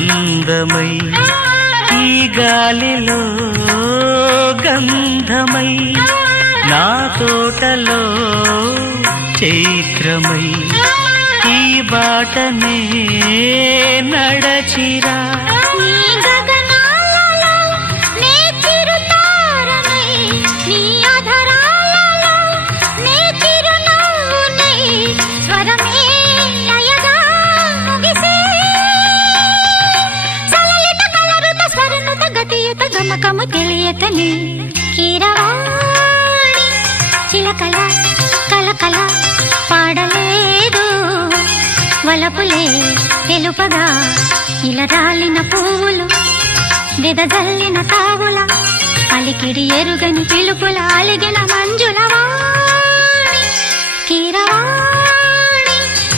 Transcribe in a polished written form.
అందమై ఈ గాలిలో గంధమై నా తోటలో చైత్రమై ఈ బాటనే నడచిరా గమకము తెలియకని కీరవాణి చిలకల కలకల పాడలేదు వలపులే తెలుపగా ఇలా రాలిన పువ్వులు వెదజల్లిన తావుల అలికిడి ఎరుగని పిలుపుల అలిగిన మంజుల వాణి కీరవాణి.